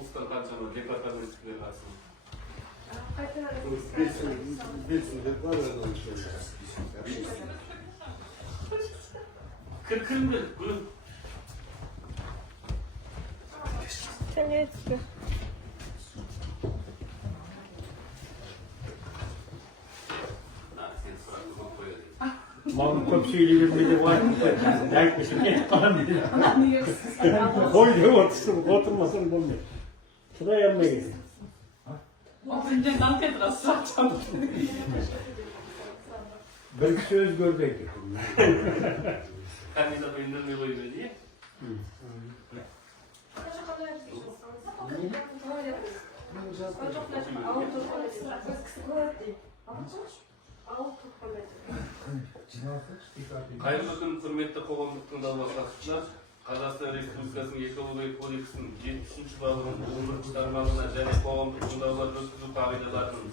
облыстан қаншама департаменттер қатысып? Кіріңдер, гүлім. Сәлеметсіз бе? Malum komşuyla bir de var. Yaklaşık et falan dedi. Koydu oturmasın bulmuyor. Şuraya yanına gelin. Önce Nantetra satacağım. Bir söz gördük. Kandidat indirmeye koyuyor diye. Қайырлы күн, құрметті қоғамдық тыңдаулар қатысушылар. Қазақстан Республикасының Экология кодексінің 73 бабының 11 тармағына және қоғамдық тыңдаулар өткізу қағидаларының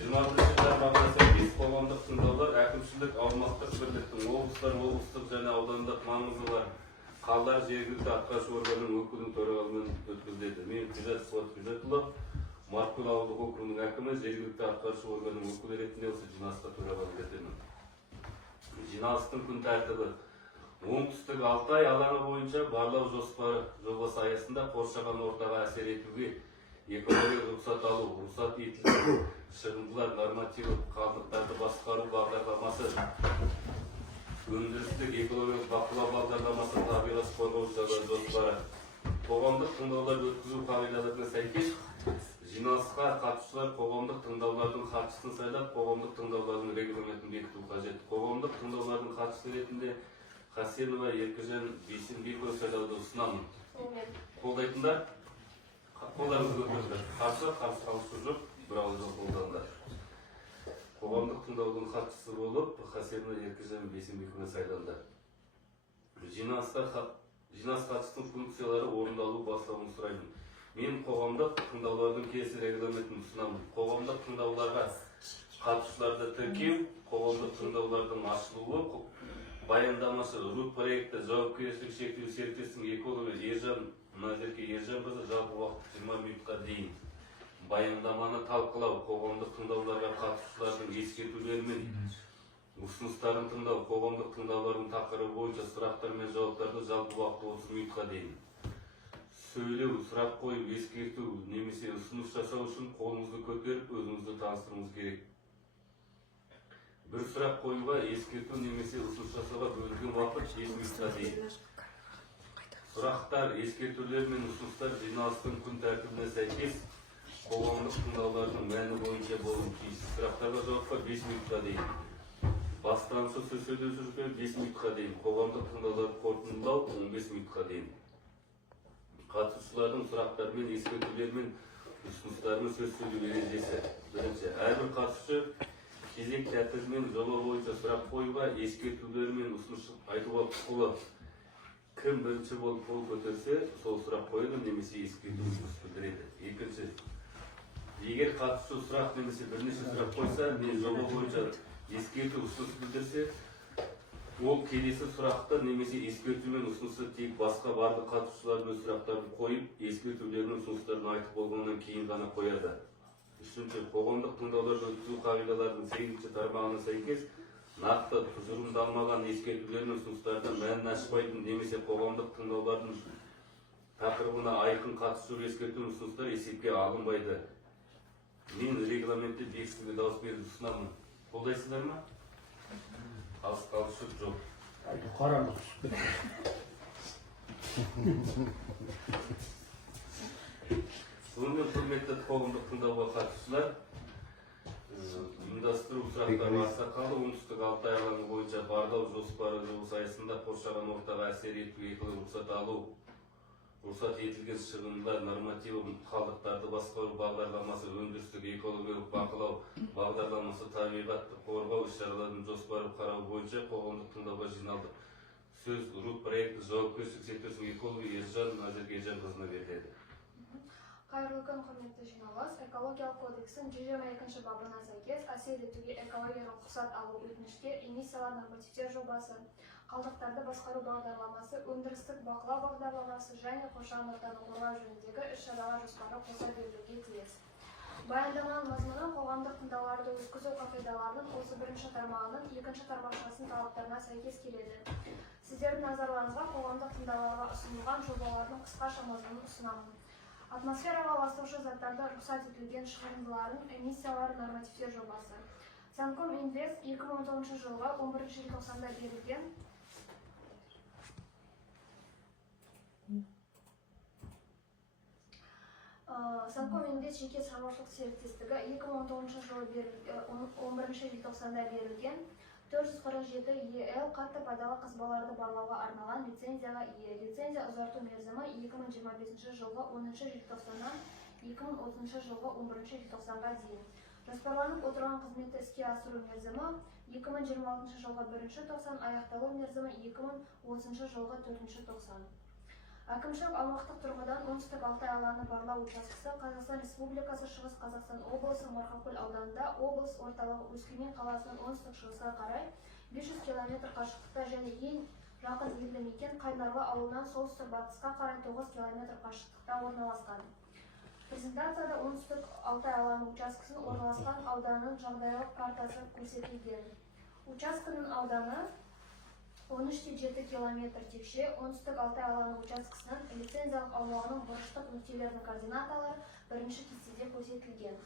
21 тармағына сәйкес қоғамдық тыңдаулар әкімшілік аумақтық бірліктің облыстар, облыстық және аудандық маңызы бар қалалар жергілікті атқарушы органның өкілінің төрағалығымен өткізіледі. Мен Күзет Қуатбекұлы, Марқұл ауылдық округінің әкімі, жергілікті атқарушы органның өкілі ретінде осы жиналысқа төрағалық етемін. Жиналыстың күн тәртібі оңтүстік Алтай алаңы бойынша барлау жоспары жобасы аясында қоршаған ортаға әсер етуге экологиялық рұқсат алу, рұқсат етілген шығындылар нормативі қалдықтарды басқару бағдарламасы, өндірістік экологиялық бақылау бағдарламасы, табиғат қорғау жоспары. Қоғамдық тыңдаулар өткізу қағидаларына сәйкес жиналысқа қатысушылар қоғамдық тыңдаулардың хатшысын сайлап, қоғамдық тыңдаулардың регламентін бекіту қажет. Қоғамдық тыңдаулардың хатшысы ретінде Хасенова Еркежан Бейсенбекова сайлауды ұсынамын. Қолдайтындар? Қолдарыңызды көтеріңіздер. Қарсы жоқ, бір ауыздан қолдаңдар. Қоғамдық тыңдаудың хатшысы болып Хасенова Еркежан Бейсенбекова сайланды. Жиналыс хатшысының функциялары орындалу бастауын сұраймын. Мен қоғамдық тыңдаулардың келесі регламентін ұсынамын. Қоғамдық тыңдауларға қатысушыларды тіркеу, қоғамдық тыңдаулардың ашылуы, баяндамашы РУД проекті жауапкершілігі шектеулі серіктестің экологы Назерке Ержанқызы жалпы уақыт 20 минутқа дейін. Баяндаманы талқылау, қоғамдық тыңдауларға қатысушылардың ескертулері мен ұсыныстарын тыңдау, қоғамдық тыңдаулардың тақырыбы бойынша сұрақтар мен жауаптарды жалпы уақыт 30 минутқа дейін. Сөйлеу, сұрақ қойып, ескерту немесе ұсыныс жасау үшін қолыңызды көтеріп, өзіңізді таныстыруыңыз керек. Бір сұрақ қоюға, ескерту немесе ұсыныс жасауға бөлінген уақыт 5 минутқа дейін. Сұрақтар, ескертулер мен ұсыныстар жиналыстың күн тәртібіне сәйкес қоғамдық тыңдаулардың мәні бойынша болуы тиіс. Сұрақтарға жауапқа 5 минутқа дейін. Бастамашы сөз сөйлеушіге 5 минутқа дейін. Қоғамдық тыңдауларды қорытындылау 15 минутқа дейін. Қатысушылардың сұрақтары мен ескертулер мен ұсыныстарының сөз сөйлеу ережесі. Бірінші, әрбір қатысушы кезек тәртібімен жоба бойынша сұрақ қоюға, ескертулер мен ұсыныс айтуға құқылы. Кім бірінші болып қол көтерсе, сол сұрақ қойды немесе ескерту ұсыныс білдіреді. Екінші, егер қатысушы сұрақ немесе бірнеше сұрақ қойса, мен жоба бойынша ескерту ұсыныс білдірсе, ол келесі сұрақты немесе ескерту мен ұсынысы тек басқа барлық қатысушылардың сұрақтарын қойып, ескертулерінің ұсыныстарын айтып болғаннан кейін ғана қояды. Үшінші, қоғамдық тыңдауларды өткізу қағидаларының 8 тармағына сәйкес нақты тұжырымдалмаған ескертулер мен ұсыныстарды мәнін ашпайтын немесе қоғамдық тыңдаулардың тақырыбына айқын қатысу ескерту ұсыныстар есепке алынбайды. Мен регламентте бекітуге дауыс беруді ұсынамын. Қолдайсыздар ма? Қалыс жоқ. Қараңыз. Сонымен құрметті қоғамдық тыңдауға қатысушылар, ұйымдастыру сұрақтары ақсақалы оңтүстік Алтай алаңы бойынша барлау жоспары жобасы аясында қоршаған ортаға әсер етуге экологиялық рұқсат алу, рұқсат етілген шығындар нормативі қалдықтарды басқару бағдарламасы, өндірістік экологиялық бақылау бағдарламасы, табиғатты қорғау іс-шараларының жоспары қарау бойынша қоғамдық тыңдауға жиналдық. Сөз РУД проекті жауапкершілігі серіктестігінің экологы Назерке Ержанқызына беріледі. Қайырлы күн, құрметті жиналыс. Экологиялық кодекстің 122 бабына сәйкес әсер етуге экологиялық рұқсат алу өтінішке эмиссиялар нормативтер жобасы, қалдықтарды басқару бағдарламасы, өндірістік бақылау бағдарламасы және қоршаған ортаны қорғау жөніндегі іс-шаралар жоспары қоса берілуге тиіс. Баяндаманың мазмұны қоғамдық тыңдауларды өткізу қағидаларының 31-ші тармағының 2-ші тармақшасының талаптарына сәйкес келеді. Сіздердің назарларыңызға қоғамдық тыңдауларға ұсынылған жобалардың қысқаша мазмұнын ұсынамын. Атмосфераға ластаушы заттарды рұқсат етілген шығарындылардың эмиссиялары нормативтер жобасы. Санком Инвест 2019 жылғы 11 желтоқсанда берілген Санком Инвест жеке шаруашылық серіктестігі 2019 жылы 11 желтоқсанда берілген 447 ЕЛ қатты пайдалы қазбаларды барлауға арналған лицензияға ие. Лицензия ұзарту мерзімі 2025 жылғы 10 желтоқсаннан 2030 жылғы 11 желтоқсанға дейін. Жоспарланып отырған қызметті іске асыру мерзімі 2026 жылғы 1 тоқсан, аяқталу мерзімі 2030 жылғы 4 тоқсан. Әкімшілік аумақтық тұрғыдан оңтүстік Алтай алаңы барлау учаскесі Қазақстан Республикасы Шығыс Қазақстан облысы Марқакөл ауданында, облыс орталығы Өскемен қаласының оңтүстік шығысқа қарай 500 км қашықтықта және ең жақын елді мекен Қайнарлы ауылынан солтүстік батысқа қарай 9 км қашықтықта орналасқан. Презентацияда оңтүстік Алтай алаңы учаскесінің орналасқан ауданының жағдайлық картасы көрсетілген. Учаскенің ауданы 13,7 км текше, оңтүстік Алтай алаңы учаскесінің лицензиялық аумағының бұрыштық нүктелерінің координаталары бірінші кестеде көрсетілген.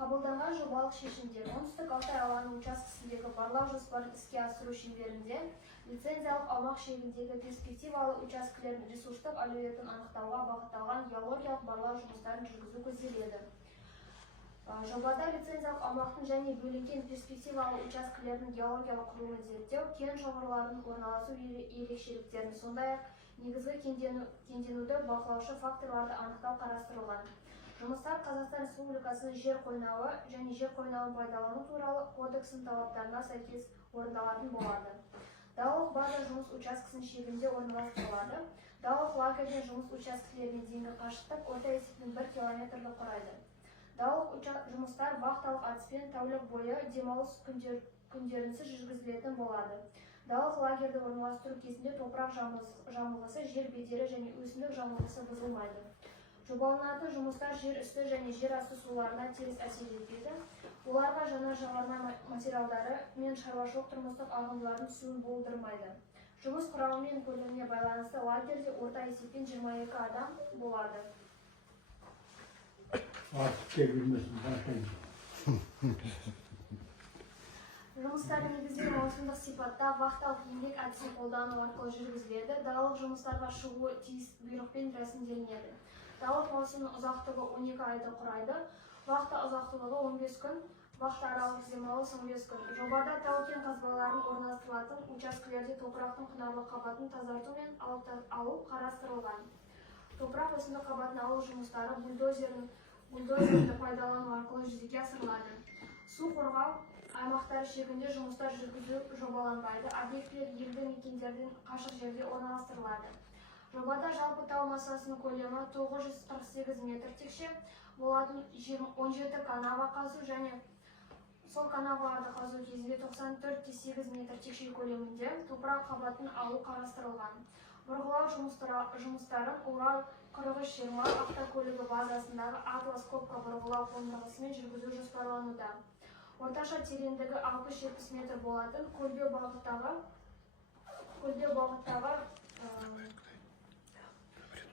Қабылданған жобалық шешімдер оңтүстік Алтай алаңы учаскесіндегі барлау жоспарын іске асыру шеңберінде лицензиялық аумақ шегіндегі перспективалы учаскелердің ресурстық әлеуетін анықтауға бағытталған геологиялық барлау жұмыстарын жүргізу көзделеді. Жобада лицензиялық аумақтың және бөлінген перспективалы учаскелердің геологиялық құрылымын зерттеу, кен жоғарыларының орналасу ерекшеліктерін, сондай-ақ негізгі кенденуді бақылаушы факторларды анықтау қарастырылған. Жұмыстар Қазақстан Республикасының жер қойнауы және жер қойнауын пайдалану туралы кодексінің талаптарына сәйкес орындалатын болады. Далалық база жұмыс учаскесінің шегінде орналастырылады. Далалық лагерден жұмыс учаскелеріне дейінгі қашықтық орта есеппен 1 км құрайды. Далалық жұмыстар вахталық әдіспен тәулік бойы демалыс күндерінсіз жүргізілетін болады. Далалық лагерді орналастыру кезінде топырақ жамылғысы, жер бедері және өсімдік жамылғысы бұзылмайды. Жобаланатын жұмыстар жер үсті және жер асты суларына теріс әсер етпейді. Оларға жанар-жағармай материалдары мен шаруашылық тұрмыстық ағындылардың түсуін болдырмайды. Жұмыс құрамы мен көлеміне байланысты лагерде орта есеппен 22 адам болады. Artık çevrilmesin. Başlayın. Жұмыстар негізінен маусымдық сипатта вахталық еңбек әдісін қолдану арқылы жүргізіледі. Далалық жұмыстарға шығуы тиіс бұйрықпен рәсімделінеді. Далалық маусымның ұзақтығы 12 айды құрайды. Вахта ұзақтылығы 15 күн, вахта аралық демалыс 15 күн. Жобада тау-кен қазбаларын орналастырылатын учаскелерде топырақтың құнарлы қабатын тазарту мен алу қарастырылған. Топырақ өсімдік қабатын алу жұмыстары бульдозерді пайдалану арқылы жүзеге асырылады. Су қорғау аймақтары шегінде жұмыстар жүргізу жобаланбайды. Объектілер елді мекендерден қашық жерде орналастырылады. Жобада жалпы тау массасының көлемі 948 метр текше болатын 17 канава қазу және сол канаваларды қазу кезінде 94,8 метр текше көлемінде топырақ қабатын алу қарастырылған. Бұрғылау жұмыстарын Урал 4320 автокөлігі базасындағы Атлас Копка бұрғылау қондырғысымен жүргізу жоспарлануда. Орташа тереңдігі 60-70 метр болатын көлбеу бағыттағы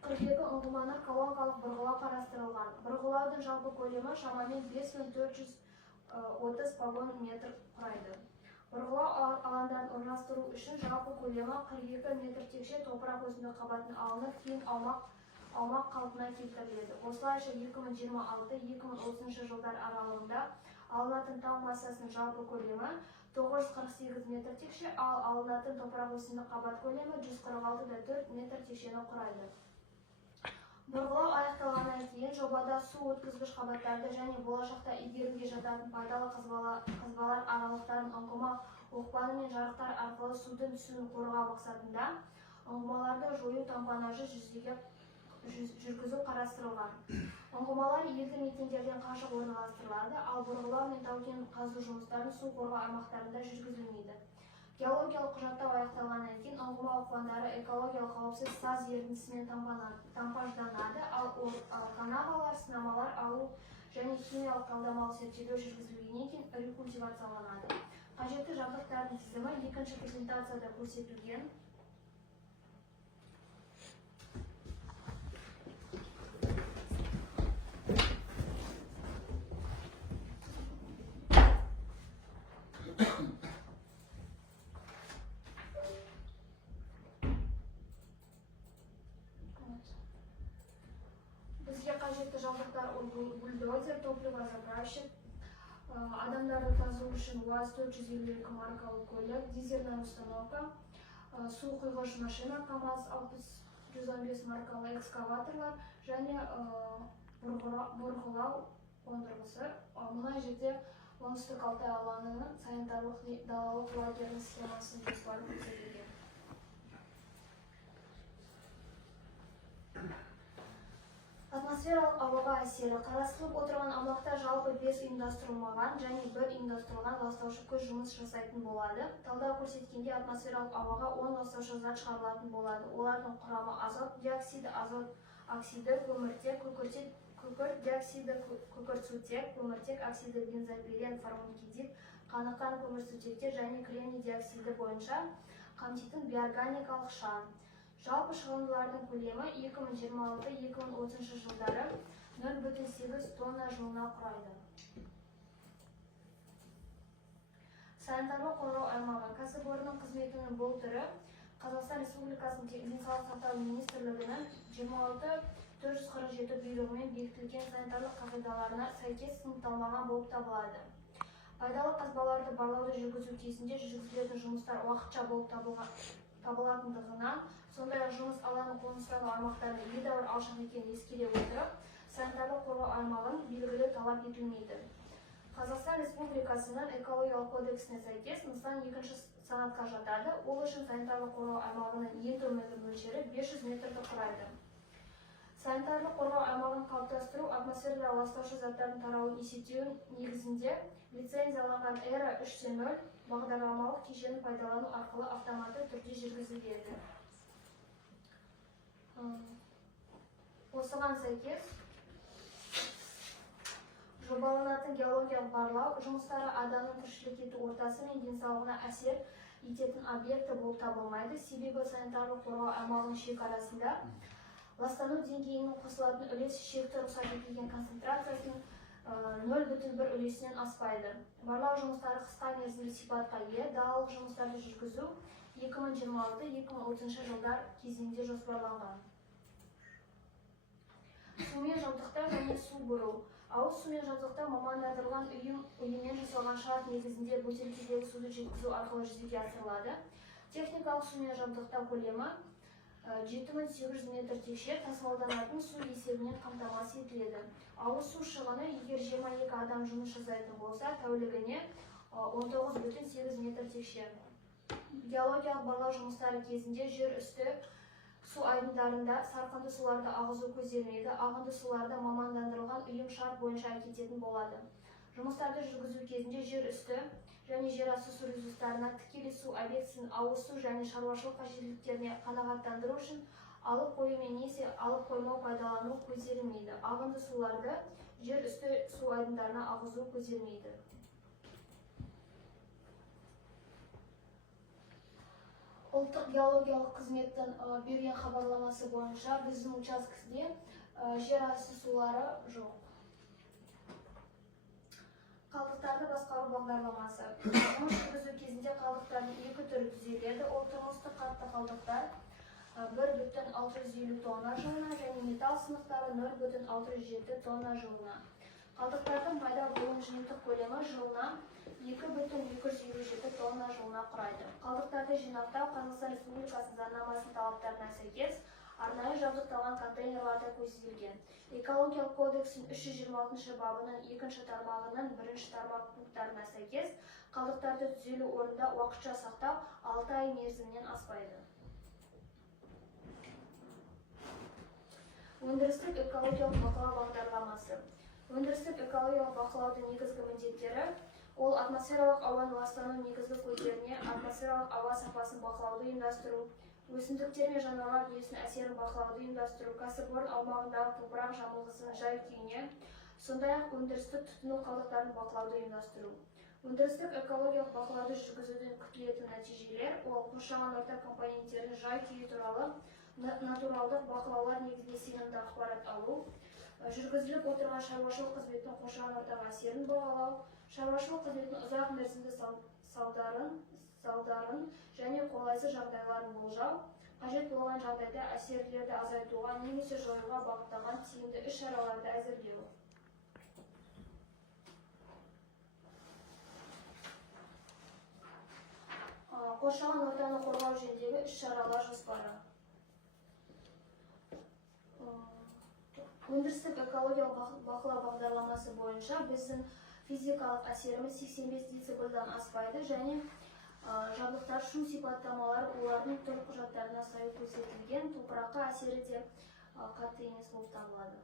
42 ұңғыманы колонкалық бұрғылау қарастырылған. Бұрғылаудың жалпы көлемі шамамен 5430 вагон метр құрайды. Бұрғылау алаңдарын орналастыру үшін жалпы көлемі 42 метр текше топырақ өсімдік қабатын алынып, кейін аумақ қалпына келтіріледі. Осылайша 2026-2030 жылдар аралығында алынатын тау массасының жалпы көлемі 948 метр текше, ал алынатын топырақ өсімдік қабат көлемі 146,4 метр текшені құрайды. Бұрғылау аяқталғаннан кейін жобада су өткізгіш қабаттарды және болашақта игерімге жататын пайдалы қазбалар аралықтарын ұңғыма оқпаны мен жарықтар арқылы судың түсуін қорғау мақсатында ұңғымаларды жою тампонажы жүргізу қарастырылған. Ұңғымалар елді мекендерден қашық орналастырылады, ал бұрғылау мен тау-кен қазу жұмыстарын су қорғау аймақтарында жүргізілмейді. Геологиялық құжаттау аяқталғаннан кейін ұңғыма оқпандары экологиялық қауіпсіз саз ерітіндісімен тампажданады, ал канавалар сынамалар алу және химиялық талдамалық зерттеулер жүргізілгеннен кейін рекультивацияланады. Қажетті жабдықтардың тізімі екінші презентацияда көрсетілген. Бізге қажетті жабдықтар бульдозер, топливозаправщик, адамдарды тазу үшін УАЗ-452 маркалы көлік, дизельная установка, су құйғыш машина, КАМАЗ 60-115 маркалы экскаваторлар және бұрғылау қондырғысы. Мына жерде оңтүстік Алтай алаңының санитарлық далалық лагерінің схемасын жоспары көрсетілген. Атмосфералық ауаға әсері. Қарастырылып отырған аумақта жалпы 5 ұйымдастырылмаған және 1 ұйымдастырылған ластаушы көз жұмыс жасайтын болады. Талдау көрсеткенде атмосфералық ауаға 10 ластаушы зат шығарылатын болады. Олардың құрамы азот диоксиді, азот оксиді, көміртек, күкірт диоксиді, күкіртсутек, көміртек оксиді, бензопирен, формалдегид, қаныққан көмірсутектер және кремний диоксиді бойынша қамтитын биорганикалық шаң. Жалпы шығындылардың көлемі 2026-2030 жылдары 0,8 тонна жылына құрайды. Санитарлық қорғау аймағы. Кәсіпорынның қызметінің бұл түрі Қазақстан Республикасының денсаулық сақтау министрлігінің 26-447 бұйрығымен бекітілген санитарлық қағидаларына сәйкес сыныпталмаған болып табылады. Пайдалы қазбаларды барлауды жүргізу кезінде жүргізілетін жұмыстар уақытша болып табылатындығынан, сондай-ақ жұмыс алаңы қоныстану аймақтарының едәуір алшақ екенін ескере отырып, санитарлық қорғау аймағын белгілеу талап етілмейді. Қазақстан Республикасының экологиялық кодексіне сәйкес нысан 2-ші санатқа жатады. Ол үшін санитарлық қорғау аймағының ең төменгі мөлшері 500 метрді құрайды. Санитарлық қорғау аймағын қалыптастыру атмосферада ластаушы заттардың тарауын есептеу негізінде лицензияланған ERA 3.0 бағдарламалық кешенін пайдалану арқылы автоматты түрде жүргізіледі. Осыған сәйкес жобаланатын геологиялық барлау жұмыстары адамның тіршілік ету ортасы мен денсаулығына әсер ететін объекті болып табылмайды. Себебі санитарлық қорғау аймағының шекарасында ластану деңгейінің қосылатын үлес шекті рұқсат етілген концентрациясының 0,1 үлесінен аспайды. Барлау жұмыстары қысқа мерзімді сипатқа ие. Далалық жұмыстарды жүргізу 2026-2030 жылдар кезеңде жоспарланған. Сумен жабдықтау және су бұру. Ауыз сумен жабдықтау мамандандырылған ұйыммен жасалған шарт негізінде бөтелкедегі суды жеткізу арқылы жүзеге асырылады. Техникалық сумен жабдықтау көлемі 7800 метр текше тасымалданатын су есебінен қамтамасыз етіледі. Ауыз су шығыны егер 22 адам жұмыс жасайтын болса, тәулігіне 19,8 метр текше. Геологиялық барлау жұмыстары кезінде жер үсті су айдындарында сарқынды суларды ағызу көзделмейді. Ағынды суларды мамандандырылған ұйым шарт бойынша әкететін болады. Жұмыстарды жүргізу кезінде жер үсті және жер асты су ресурстарына тікелей су объектісін ауыз су және шаруашылық қажеттіліктеріне қанағаттандыру үшін алып қою немесе алып қоймау пайдалану көзделмейді. Ағынды суларды жер үсті су айдындарына ағызу көзделмейді. Ұлттық геологиялық қызметтің берген хабарламасы бойынша біздің учаскесінде жер асты сулары жоқ. Қалдықтарды басқару бағдарламасы. Жұмыс жүргізу кезінде қалдықтардың екі түрі түзеледі. Ол тұрмыстық қатты қалдықтар 1,650 тонна жылына және металл сынықтары 0,607 тонна жылына. Қалдықтардың пайда болуының жиынтық көлемі жылына 2,257 тонна жылына құрайды. Қалдықтарды жинақтау Қазақстан Республикасының заңнамасының талаптарына сәйкес арнайы жабдықталған контейнерларда көзделген. Экологиялық кодекстің 326 бабының 2 тармағының 1 тармақ пункттарына сәйкес қалдықтарды түзелу орнында уақытша сақтау 6 ай мерзімінен аспайды. Өндірістік экологиялық бақылау бағдарламасы. Өндірістік экологиялық бақылаудың негізгі міндеттері ол атмосфералық ауаны ластану негізгі көздеріне атмосфералық ауа сапасын бақылауды ұйымдастыру, өсімдіктер мен жануарлар дүниесінің әсерін бақылауды ұйымдастыру, кәсіпорын аумағындағы топырақ жамылғысының жай-күйіне, сондай-ақ өндірістік тұтыну қалдықтарын бақылауды ұйымдастыру. Өндірістік экологиялық бақылауды жүргізудің күтілетін нәтижелер ол қоршаған орта компоненттерінің жай-күйі туралы натуралдық бақылаулар негізінде сенімді ақпарат алу, жүргізіліп отырған шаруашылық қызметтің қоршаған ортаға әсерін бағалау, шаруашылық қызметтің ұзақ мерзімді салдарын және қолайсыз жағдайларын болжау, қажет болған жағдайда әсерлерді азайтуға немесе жоюға бағытталған тиімді іс-шараларды әзірлеу. Қоршаған ортаны қорғау жөніндегі іс-шаралар жоспары. Өндірістік экологиялық бақылау бағдарламасы бойынша біздің физикалық әсеріміз 85 децибелдан аспайды және жабдықтар шу сипаттамалары олардың төлқұжаттарына сай көрсетілген, топыраққа әсері де қатты емес болып табылады.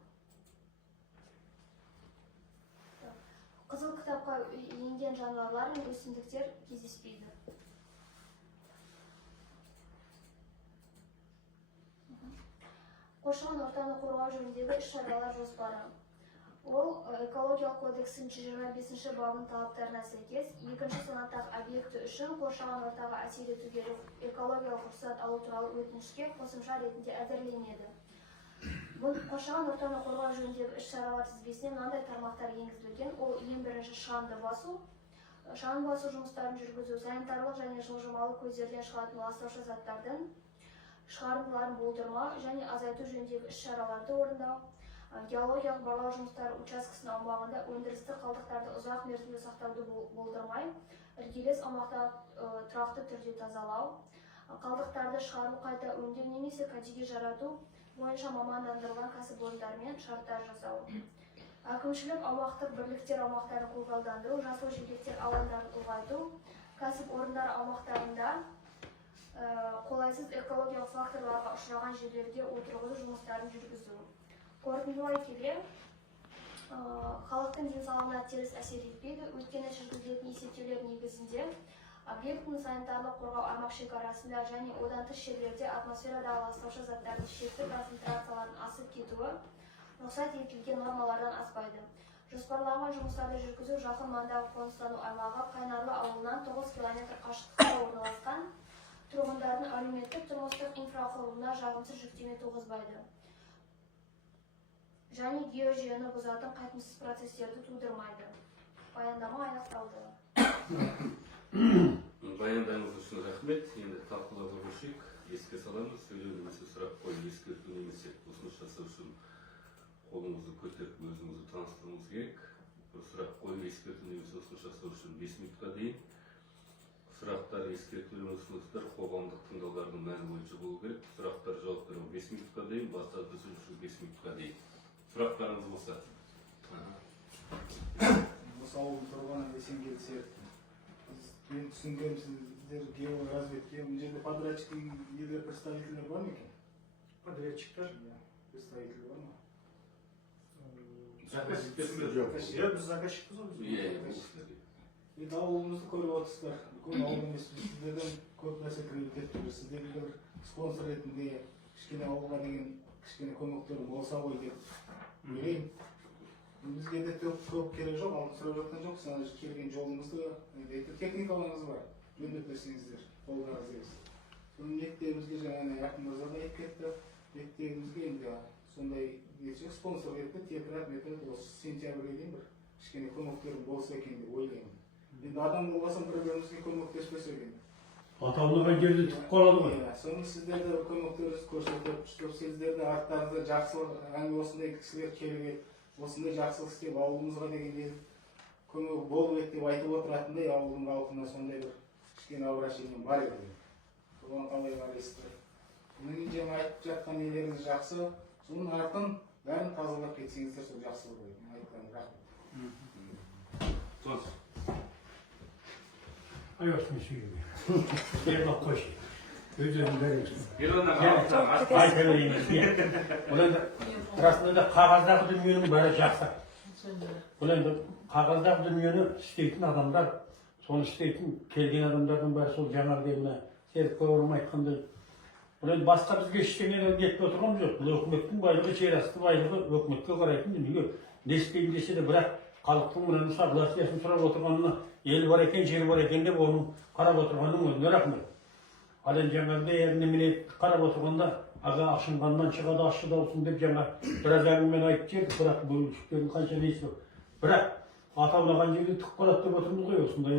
Қызыл кітапқа енген жануарлар мен өсімдіктер кездеспейді. Қоршаған ортаны қорғау жөніндегі іс-шаралар жоспары. Ол экологиялық кодекстің 125 бабының талаптарына сәйкес, екінші санаттағы объекті үшін қоршаған ортаға әсер етуге экологиялық рұқсат алу туралы өтінішке қосымша ретінде әзірленеді. Бұл қоршаған ортаны қорғау жөніндегі іс-шаралар тізбесіне мынандай тармақтар енгізілген. Ол ең бірінші шаңды басу. Шаң басу жұмыстарын жүргізу, санитарлық және жылжымалы көздерден шығатын ластаушы заттардың шығарындыларын болдырмау және азайту жөніндегі іс-шараларды орындау. Геологиялық барлау жұмыстары учаскесінің аумағында өндірістік қалдықтарды ұзақ мерзімде сақтауды болдырмай, іргелес аумақта тұрақты түрде тазалау, қалдықтарды шығару қайта өңдеу немесе кәдеге жарату бойынша мамандандырылған кәсіпорындармен шарттар жасау. Әкімшілік аумақтық бірліктер аумақтарын көгалдандыру, жасыл желектер алаңдарын ұлғайту, кәсіпорындар аумақтарында қолайсыз экологиялық факторларға ұшыраған жерлерге отырғызу жұмыстарын жүргізу. Қорытындылай келе, халықтың денсаулығына теріс әсер етпейді, өйткені жүргізілетін есептеулер негізінде объектінің санитарлық қорғау аймақ шекарасында және одан тыс жерлерде атмосферадағы ластаушы заттардың шекті концентрацияларын асып кетуі рұқсат етілген нормалардан аспайды. Жоспарланған жұмыстарды жүргізу жақын маңдағы қоныстану аймағы Қайнарлы ауылынан 9 км қашықтықта орналасқан тұрғындардың әлеуметтік тұрмыстық инфрақұрылымына жағымсыз жүктеме туғызбайды және геожүйені бұзатын қайтымсыз процестерді тудырмайды. Баяндама аяқталды. Баяндамаңыз үшін рахмет. Енді талқылауға көшейік. Еске саламыз, сөйлеу немесе сұрақ қойып ескерту немесе ұсыныс жасау үшін қолыңызды көтеріп өзіңізді таныстыруыңыз керек. Сұрақ қойып ескерту немесе ұсыныс жасау үшін 5 минутқа дейін. Сұрақтар, ескертулер, ұсыныстар қоғамдық тыңдаулардың мәні бойынша болу керек. Сұрақтар, жауаптар 5 минутқа дейін, басқа түсінуші 5 минутқа дейін. Сұрақтарыңыз болса. Осы ауылдың тұрғаны есен келсе, мен түсінгенім сіздер георазведке, бұл жерде подрядчиктің елдер представителер бар ма екен? Подрядчиктар? Представителер бар ма? Біз заказчикпіз ғой. Енді ауылымызды көріп отырсыздар, үлкен ауыл емес, сіздерден көп нәрсе кредит етіп, сіздерге бір спонсор ретінде кішкене ауылға деген кішкене көмектер болса ғой деп ойлаймын. Бізге де көп керек жоқ, алдын сұрап жатқан жоқ, сіздер келген жолыңызды техникаларыңыз бар, жөндеп берсеңіздер, қолдарыңыз емес. Соның мектебімізге жаңағы Артын Мырза да айтып кетті, мектебімізге енді сондай спонсор ретінде тек рахмет осы сентябрьге дейін бір кішкене көмектерім болса екен деп ойлаймын. Енді адам болғасын бір-бірімізге көмектеспесе екен. Атаулыған жерді түк қалады ғой. Соның сіздерді көмектеріңізді көрсетіп, сіздерді арттарыңызда жақсылық, әңгіме осындай кісілер келіп, осындай жақсылық істеп, ауылымызға деген көмек болып еді деп айтып отыратындай ауылдың халқына сондай бір кішкене обращением бар еді. Соған қалай қарайсыздар? Міне жаңа айтып жатқан нелеріңіз жақсы, соның артын бәрін тазалап кетсеңіздер сол жақсы ғой. Мен айтқаным рахмет. Ай, осыны сөйлеме. Ерлап қойшы. Өздерің беріңіз. Геройлар Айта берейін. Бұл енді расында да қағаздағы дүниенің бәрі жақсы. Бұл енді қағаздағы дүниені істейтін адамдар, соны істейтін келген адамдардың бәрі сол жаңағы мына Серік бауырым айтқандай. Бұл енді басқа бізге ештеңеден кетіп отырған жоқ. Бұл өкіметтің байлығы, жер асты байлығы өкіметке қарайтын дүние. Не істейін десе де, бірақ халықтың мына согласиясын сұрап отырғанына, ел бар екен, жер бар екен деп оның қарап отырғанның өзіне рахмет. Ал енді жаңағыдай немене қарап отырғанда, аға ашынғаннан шығады ащы даусың деп жаңа біраз әңгімені айтып жібердік, бірақ бөлшектердің қанша несі бар. Бірақ атаулаған жерде түк барады деп отырмыз ғой осындай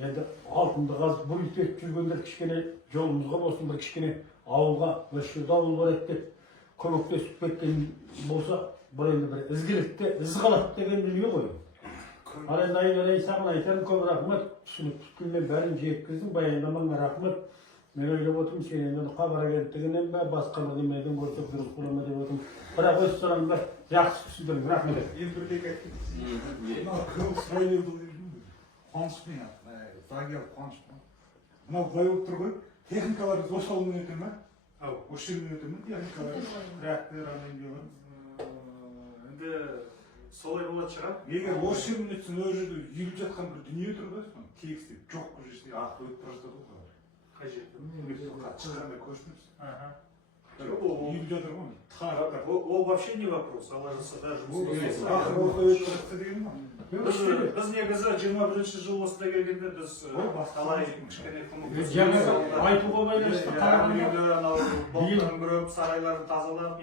енді алтынды қазып бұл кетіп жүргендер кішкене жолымызға болсын, бір кішкене ауылға осы жерде ауыл бар еді деп көмектесіп кеткен болса, бір енді бір ізгілікте із қалады деген дүние ғой. Ал енді айналайын саған айтарым көп рахмет, түсініп түскенмен бәрін жеткіздің, баяндамаңа рахмет. Мен ойлап отырмын, сен енді хабар агенттігінен бе, басқа немеден көрсек дұрыс бола ма деп отырмын. Бірақ өз сұрағыңды жақсы түсіндірдің, рахмет. Енді бірдеңе айтып мынау көк сұрайды қуаныштымын, заңгер қуаныштымын. Мынау былай болып тұр ғой, техникалар осы ауылмен өте ме? Осы жермен өте ме? Техникалар, трактор, Енді солай болады шығар. егер осы жермен өтсін, ол жерде үйіліп жатқан бір дүние тұр ғой, тегістеп, жоқ бұл жерде ақ өтіп бара жатады ғой. Қай жерде? Шыққанда көрсініпсіз. Үйіліп жатыр ғой. Ол вообще не вопрос. Алла жасада жұмыс Ақыр осы өтіп жатса деген ма? Біз негізі 21-ші жыл осында келгенде біз талай кішкене жаңағы айтуға байланысты қарағанда балықтарын бүріп, сарайларын тазалап,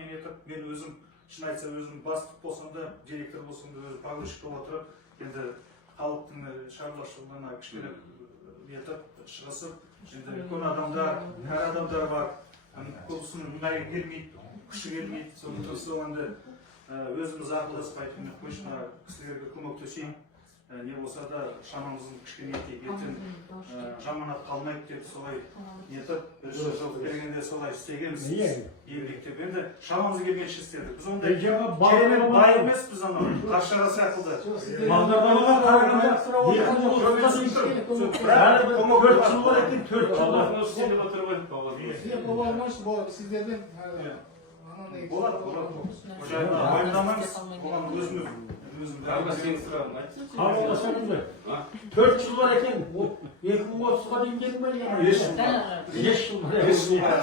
мен өзім шын айтса өзім бастық болсам да, директор болсам да өзім погрузчик болып отырып, енді халықтың шаруашылығына кішкене нетіп шығысып, енді үлкен адамдар, әр адамдар бар, көбісінің мұнайы келмейді, күші келмейді, сондықтан енді өзіміз ақылдасып айтып қойшы мына кісілерге көмектесейін, не болса да шамамыздың кішкене етейік, ертең жаманат қалмайды деп солай нетіп, біз жыл бергенде солай істегенбіз, еңбектеп. Енді шамамыз келгенше істедік. Біз ондай керемет бай емеспіз анау, қаршыға сияқты. Бағдарламаға қарағанда 4 сіздерден болады. Баяндамаңыз, оған өзім Қабылдасаңыздар. 4 жыл бар екен, 2030-ға дейін келдің бе? 5 жыл бар.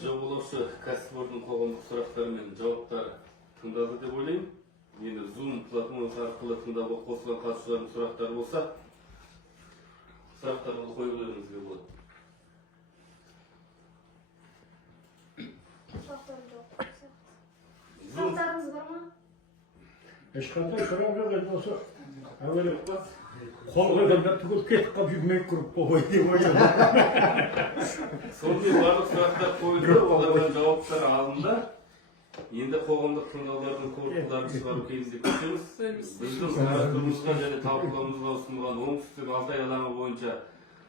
Жобалаушы кәсіпорын қоғамдық сұрақтары мен жауаптары тыңдады деп ойлаймын. Енді Zoom платформасы арқылы тыңдауға қосылған қатысушылардың сұрақтары болса, сұрақтарды қойып өтуіңізге болады. Сұрақтарыңыз бар ма? Ешқандай сұрақ жоқ, енді осы әуелі қол қойғанда түгел кетіп қалып жүрмей көріп қойды деп ойлаймын. Сонымен барлық сұрақтар қойылды, олардан жауаптар алынды. Енді қоғамдық тыңдаулардың қорытындыларын шығару кезінде көшеміз. Біздің қарастыруымызға және талқылауымызға ұсынылған оңтүстік Алтай алаңы бойынша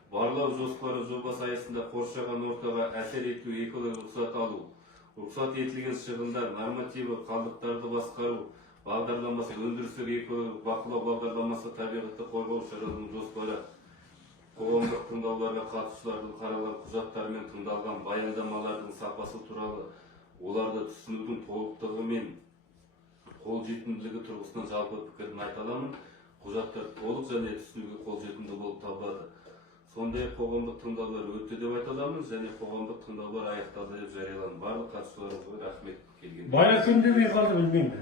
барлау жоспары жобасы аясында қоршаған ортаға әсер ету экологиялық рұқсат алу, рұқсат етілген шығындар, нормативі, қалдықтарды басқару бағдарламасы, өндірістік экологиялық бақылау бағдарламасы, табиғатты қорғау шараларының жоспары, қоғамдық тыңдауларға қатысушылардың қаралған құжаттары мен тыңдалған баяндамалардың сапасы туралы оларды түсінудің толықтығы мен қолжетімділігі тұрғысынан жалпы пікірін айта аламын. Құжаттар толық және түсінуге қолжетімді болып табылады. Сондай қоғамдық тыңдаулар өтті деп айта аламын және қоғамдық тыңдаулар аяқталды деп жарияланды. Барлық қатысушыларға рахмет келген. Бая күндемей қалды білмеймін.